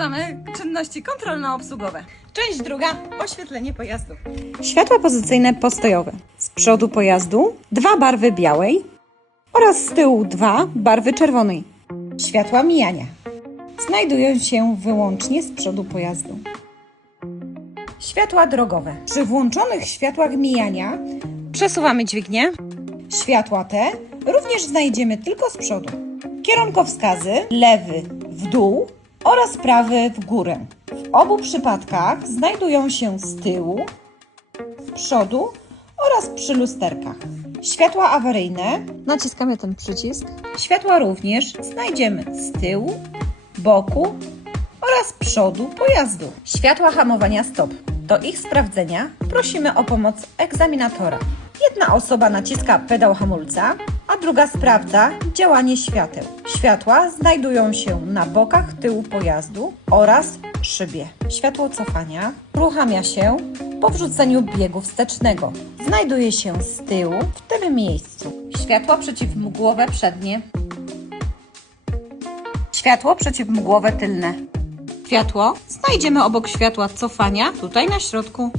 Mamy czynności kontrolno-obsługowe. Część druga, oświetlenie pojazdu. Światła pozycyjne postojowe. Z przodu pojazdu dwa barwy białej oraz z tyłu dwa barwy czerwonej. Światła mijania. Znajdują się wyłącznie z przodu pojazdu. Światła drogowe. Przy włączonych światłach mijania przesuwamy dźwignię. Światła te również znajdziemy tylko z przodu. Kierunkowskazy lewy w dół oraz prawy w górę. W obu przypadkach znajdują się z tyłu, z przodu oraz przy lusterkach. Światła awaryjne naciskamy ten przycisk. Światła również znajdziemy z tyłu, boku oraz przodu pojazdu. Światła hamowania stop. Do ich sprawdzenia prosimy o pomoc egzaminatora. Jedna osoba naciska pedał hamulca, a druga sprawdza działanie świateł. Światła znajdują się na bokach tyłu pojazdu oraz szybie. Światło cofania uruchamia się po wrzuceniu biegu wstecznego. Znajduje się z tyłu w tym miejscu. Światło przeciwmgłowe przednie. Światło przeciwmgłowe tylne. Światło znajdziemy obok światła cofania, tutaj na środku.